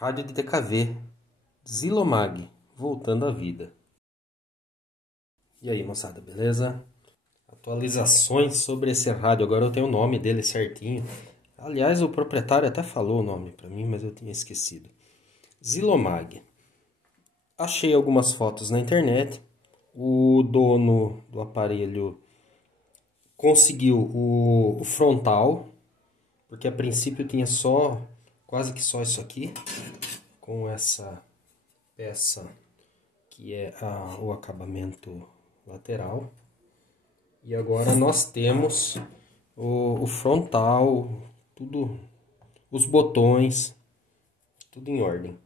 Rádio de DKV, Zilomag, voltando à vida. E aí, moçada, beleza? Atualizações sobre esse rádio, agora eu tenho o nome dele certinho. Aliás, o proprietário até falou o nome para mim, mas eu tinha esquecido. Zilomag. Achei algumas fotos na internet. O dono do aparelho conseguiu o frontal, porque a princípio tinha quase que só isso aqui, com essa peça que é o acabamento lateral. E agora nós temos o frontal, tudo, os botões, tudo em ordem.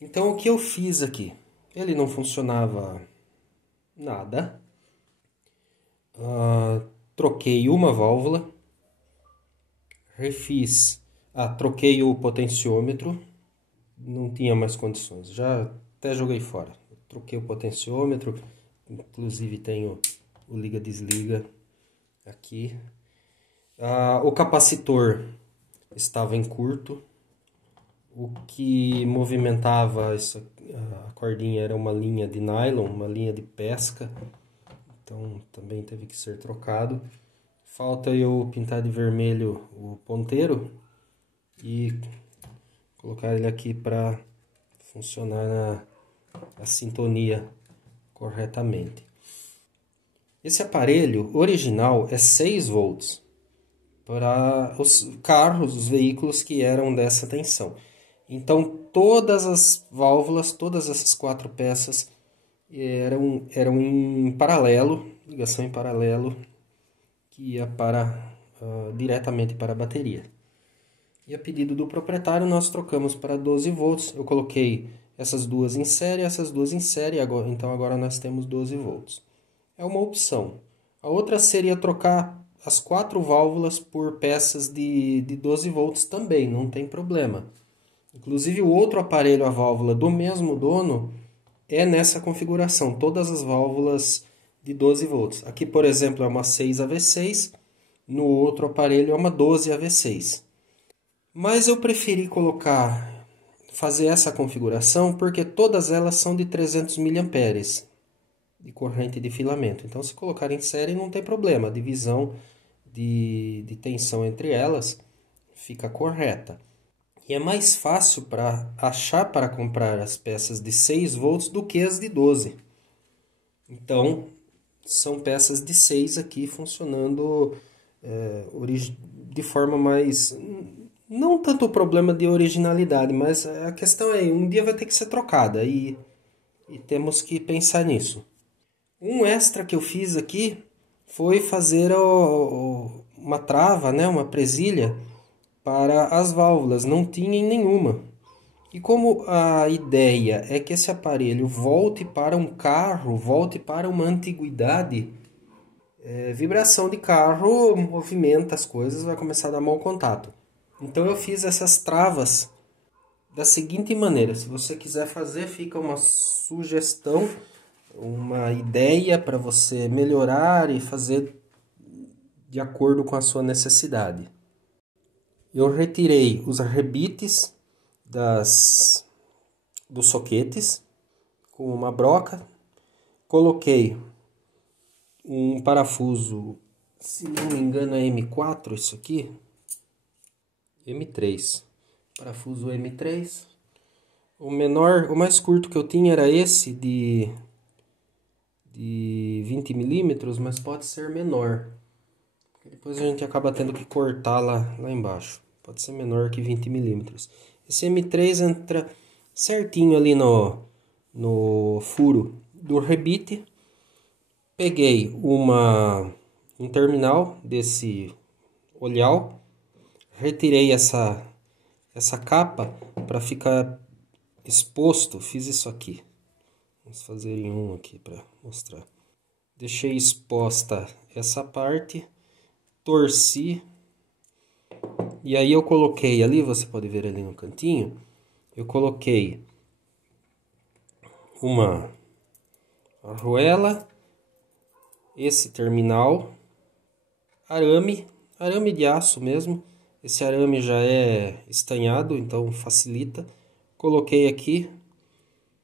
Então o que eu fiz aqui? Ele não funcionava nada. Troquei uma válvula, troquei o potenciômetro, não tinha mais condições, já até joguei fora. Troquei o potenciômetro, inclusive tenho o liga-desliga aqui. O capacitor estava em curto, o que movimentava a cordinha era uma linha de nylon, uma linha de pesca, então também teve que ser trocado. Falta eu pintar de vermelho o ponteiro e colocar ele aqui para funcionar a sintonia corretamente. Esse aparelho original é 6 volts para os carros, os veículos que eram dessa tensão. Então todas as válvulas, todas essas 4 peças eram em paralelo, ligação em paralelo, que ia diretamente para a bateria. E a pedido do proprietário nós trocamos para 12 volts. Eu coloquei essas duas em série, essas duas em série, então agora nós temos 12 volts. É uma opção. A outra seria trocar as 4 válvulas por peças de 12 volts também, não tem problema. Inclusive o outro aparelho, a válvula do mesmo dono, é nessa configuração, todas as válvulas de 12 volts. Aqui, por exemplo, é uma 6AV6, no outro aparelho é uma 12AV6. Mas eu preferi fazer essa configuração porque todas elas são de 300 mA de corrente de filamento. Então, se colocar em série não tem problema, a divisão de tensão entre elas fica correta. E é mais fácil para comprar as peças de 6 volts do que as de 12. Então, são peças de 6 aqui funcionando de forma mais... Não tanto o problema de originalidade, mas a questão é, um dia vai ter que ser trocada e temos que pensar nisso. Um extra que eu fiz aqui foi fazer uma trava, né, uma presilha para as válvulas, não tinha em nenhuma. E como a ideia é que esse aparelho volte para um carro, volte para uma antiguidade, vibração de carro movimenta as coisas, vai começar a dar mau contato. Então eu fiz essas travas da seguinte maneira, se você quiser fazer, fica uma sugestão, uma ideia para você melhorar e fazer de acordo com a sua necessidade. Eu retirei os arrebites dos soquetes com uma broca, coloquei um parafuso, se não me engano é M4 isso aqui, M3, parafuso M3. O mais curto que eu tinha era esse de 20 milímetros, mas pode ser menor. Depois a gente acaba tendo que cortar lá embaixo. Pode ser menor que 20 milímetros. Esse M3 entra certinho ali no furo do rebite. Peguei um terminal desse olhal. Retirei essa capa para ficar exposto. Fiz isso aqui. Vamos fazer em um aqui para mostrar. Deixei exposta essa parte. Torci. E aí eu coloquei ali, você pode ver ali no cantinho, eu coloquei uma arruela, esse terminal, arame de aço mesmo, Esse arame já é estanhado, então facilita. Coloquei aqui,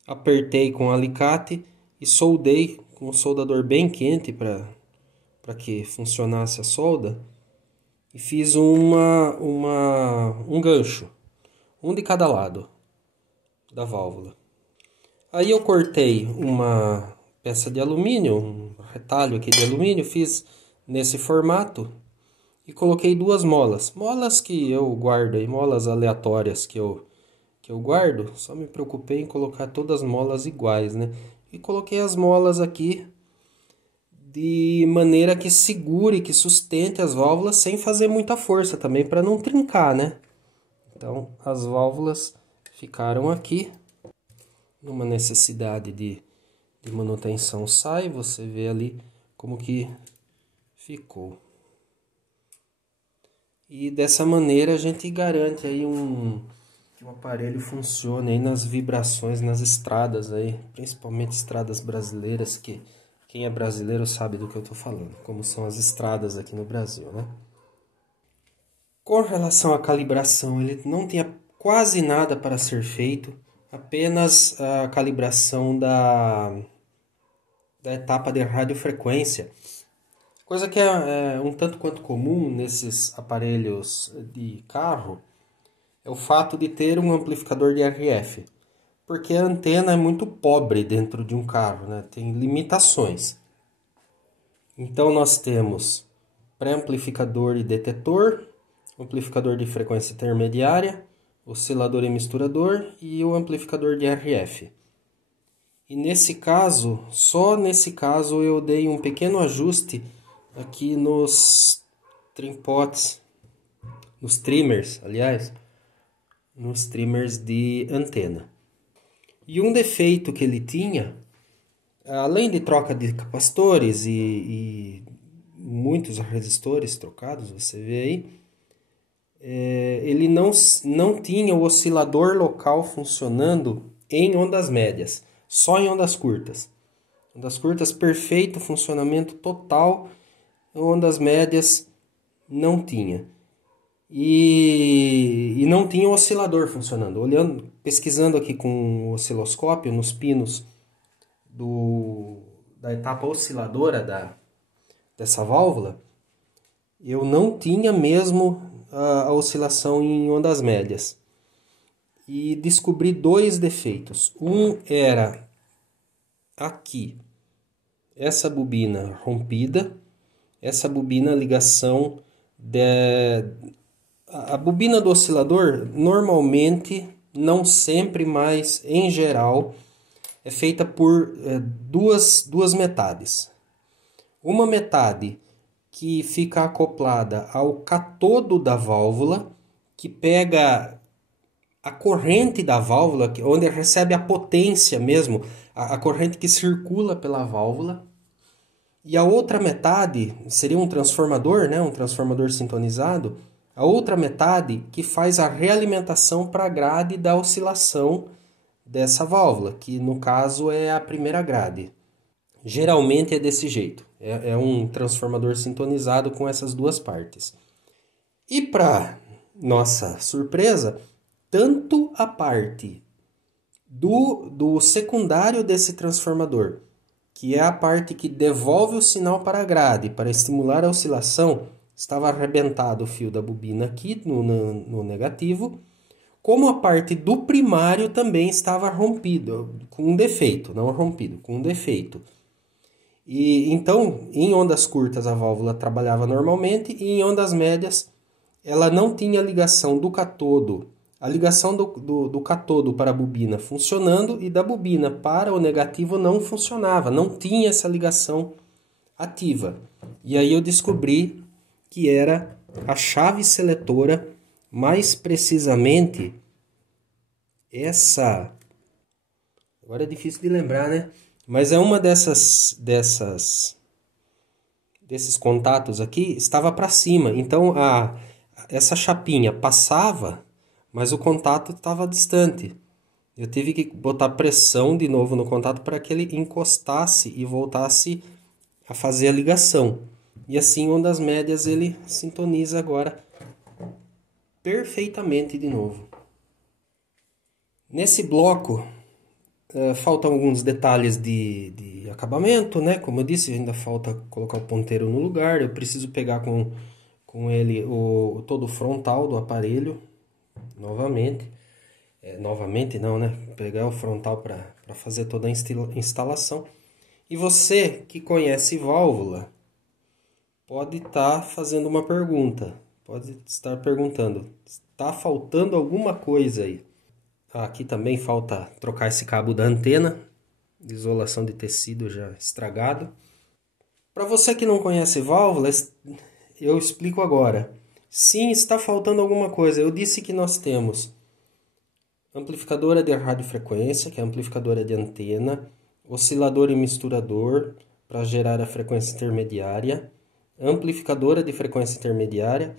apertei com o alicate e soldei com um soldador bem quente para que funcionasse a solda. E fiz um gancho, um de cada lado da válvula. Aí eu cortei uma peça de alumínio, um retalho aqui de alumínio, fiz nesse formato e coloquei duas molas. Molas que eu guardo aí, molas aleatórias que eu guardo, só me preocupei em colocar todas as molas iguais, né? E coloquei as molas aqui de maneira que segure, que sustente as válvulas sem fazer muita força também, para não trincar, né? Então, as válvulas ficaram aqui. Numa necessidade de manutenção sai, você vê ali como que ficou. E dessa maneira a gente garante aí que o aparelho funcione aí nas vibrações, nas estradas aí, principalmente estradas brasileiras, que quem é brasileiro sabe do que eu estou falando, como são as estradas aqui no Brasil, né? Com relação à calibração, ele não tinha quase nada para ser feito, apenas a calibração da etapa de radiofrequência, coisa que é um tanto quanto comum nesses aparelhos de carro, é o fato de ter um amplificador de RF, porque a antena é muito pobre dentro de um carro, né? Tem limitações. Então nós temos pré-amplificador e detetor, amplificador de frequência intermediária, oscilador e misturador e o amplificador de RF. E nesse caso, só nesse caso eu dei um pequeno ajuste aqui nos trimpots, nos trimmers, aliás, nos trimmers de antena. E um defeito que ele tinha, além de troca de capacitores e muitos resistores trocados, você vê aí, ele não tinha o oscilador local funcionando em ondas médias, só em ondas curtas. Ondas curtas, perfeito funcionamento total, ondas médias não tinha. E não tinha o oscilador funcionando. Pesquisando aqui com o osciloscópio nos pinos da etapa osciladora dessa válvula, eu não tinha mesmo a oscilação em ondas médias. E descobri dois defeitos. Um era aqui, essa bobina rompida, essa bobina ligação a bobina do oscilador normalmente, não sempre, mas em geral, é feita por duas metades. Uma metade que fica acoplada ao catodo da válvula, que pega a corrente da válvula, onde recebe a potência mesmo, a corrente que circula pela válvula. E a outra metade seria um transformador, né? Um transformador sintonizado. A outra metade que faz a realimentação para a grade da oscilação dessa válvula, que no caso é a primeira grade. Geralmente é desse jeito. É um transformador sintonizado com essas duas partes. E para nossa surpresa, tanto a parte do secundário desse transformador, que é a parte que devolve o sinal para a grade para estimular a oscilação, estava arrebentado o fio da bobina aqui no negativo, como a parte do primário também estava rompido, com um defeito, não rompido, com um defeito. E então, em ondas curtas a válvula trabalhava normalmente e em ondas médias ela não tinha ligação do catodo, a ligação do catodo para a bobina funcionando e da bobina para o negativo não funcionava, não tinha essa ligação ativa. E aí eu descobri que era a chave seletora, mais precisamente essa, agora é difícil de lembrar, né? Mas é uma desses contatos aqui estava para cima, então essa chapinha passava, mas o contato estava distante. Eu tive que botar pressão de novo no contato para que ele encostasse e voltasse a fazer a ligação. E assim, ondas médias, ele sintoniza agora perfeitamente de novo. Nesse bloco, faltam alguns detalhes de acabamento, né? Como eu disse, ainda falta colocar o ponteiro no lugar. Eu preciso pegar com ele todo o frontal do aparelho, novamente. Novamente não, né? Pegar o frontal para fazer toda a instalação. E você que conhece válvula, pode estar fazendo uma pergunta. Pode estar perguntando, está faltando alguma coisa aí? Aqui também falta trocar esse cabo da antena, isolação de tecido já estragado. Para você que não conhece válvulas, eu explico agora. Sim, está faltando alguma coisa. Eu disse que nós temos amplificadora de radiofrequência, que é amplificadora de antena, oscilador e misturador para gerar a frequência intermediária, amplificadora de frequência intermediária,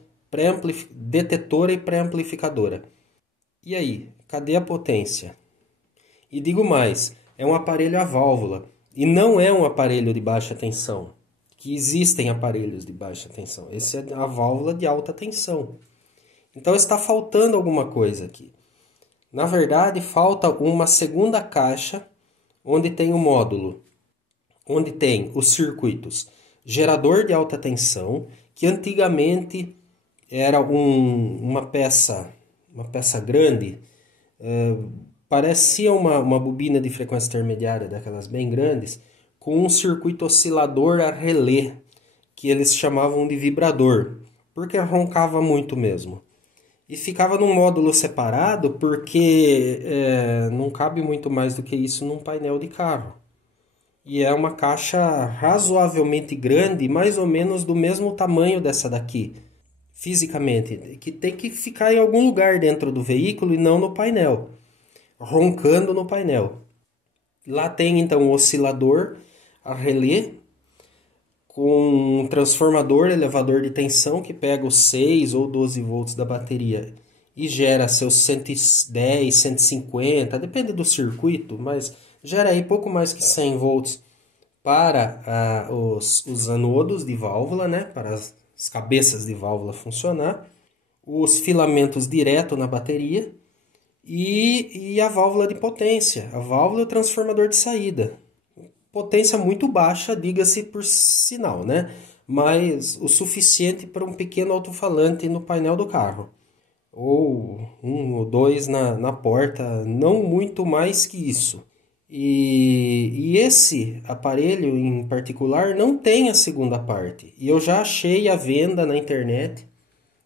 detetora e pré-amplificadora. E aí, cadê a potência? E digo mais, é um aparelho a válvula e não é um aparelho de baixa tensão, que existem aparelhos de baixa tensão. Esse é a válvula de alta tensão. Então está faltando alguma coisa aqui. Na verdade, falta uma segunda caixa onde tem o módulo, onde tem os circuitos gerador de alta tensão, que antigamente era uma peça grande, parecia uma bobina de frequência intermediária, daquelas bem grandes, com um circuito oscilador a relé, que eles chamavam de vibrador, porque roncava muito mesmo. E ficava num módulo separado porque não cabe muito mais do que isso num painel de carro. E é uma caixa razoavelmente grande, mais ou menos do mesmo tamanho dessa daqui, fisicamente, que tem que ficar em algum lugar dentro do veículo e não no painel, roncando no painel. Lá tem então um oscilador a relé, com um transformador, elevador de tensão que pega os 6 ou 12 volts da bateria e gera seus 110, 150, depende do circuito, mas gera aí pouco mais que 100 volts para os anodos de válvula, né? Para as cabeças de válvula funcionar, os filamentos direto na bateria e a válvula de potência, a válvula e o transformador de saída. Potência muito baixa, diga-se por sinal, né? Mas o suficiente para um pequeno alto-falante no painel do carro. Ou um ou dois na porta, não muito mais que isso. E esse aparelho em particular não tem a segunda parte. E eu já achei à venda na internet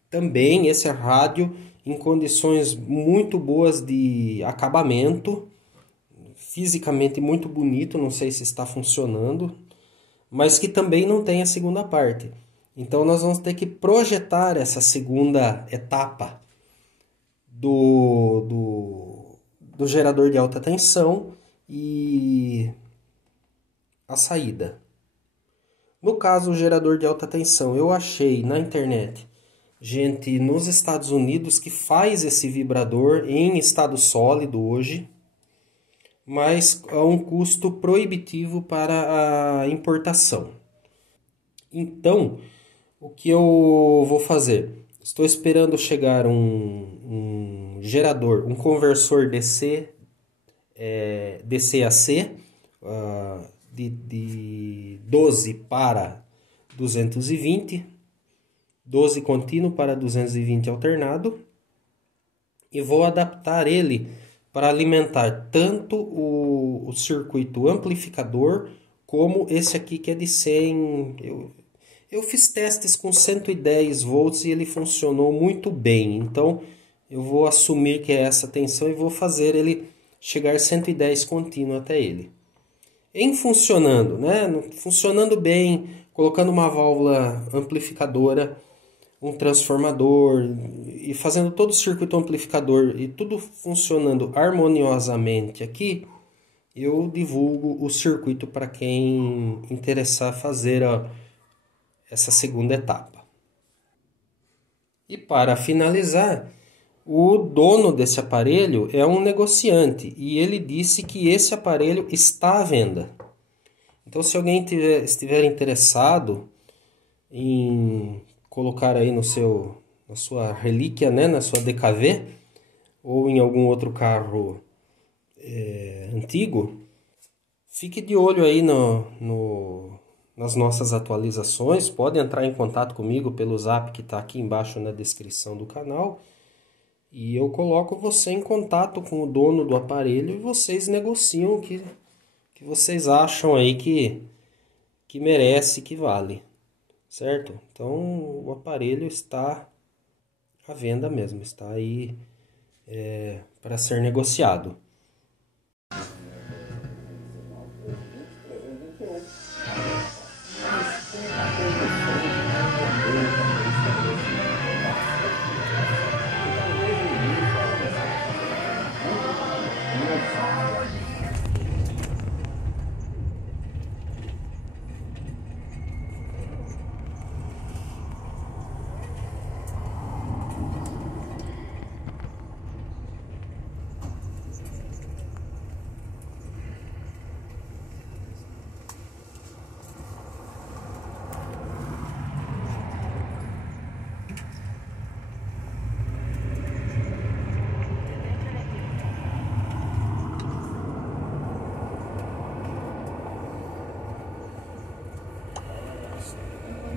também esse rádio em condições muito boas de acabamento, fisicamente muito bonito, não sei se está funcionando, mas que também não tem a segunda parte. Então nós vamos ter que projetar essa segunda etapa do gerador de alta tensão e a saída. No caso, o gerador de alta tensão, eu achei na internet gente nos Estados Unidos que faz esse vibrador em estado sólido hoje, mas a um custo proibitivo para a importação. Então, o que eu vou fazer? Estou esperando chegar um gerador, um conversor DC AC, de 12 para 220, 12 contínuo para 220 alternado, e vou adaptar ele para alimentar tanto o circuito amplificador como esse aqui que é de 100. Eu fiz testes com 110 volts e ele funcionou muito bem. Então eu vou assumir que é essa tensão e vou fazer ele chegar 110 contínuo até ele. Em funcionando, né? Funcionando bem, colocando uma válvula amplificadora, um transformador e fazendo todo o circuito amplificador e tudo funcionando harmoniosamente aqui, eu divulgo o circuito para quem interessar fazer essa segunda etapa. E para finalizar, o dono desse aparelho é um negociante e ele disse que esse aparelho está à venda. Então, se alguém estiver interessado em colocar aí no seu sua relíquia, né, na sua DKV, ou em algum outro carro antigo, fique de olho aí nas nossas atualizações. Pode entrar em contato comigo pelo zap que está aqui embaixo na descrição do canal. E eu coloco você em contato com o dono do aparelho e vocês negociam o que vocês acham aí que merece, que vale. Certo? Então o aparelho está à venda mesmo, está aí para ser negociado.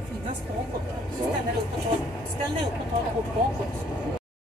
Finnas bakåt. Ställ dig upp och ta det bort bakåt.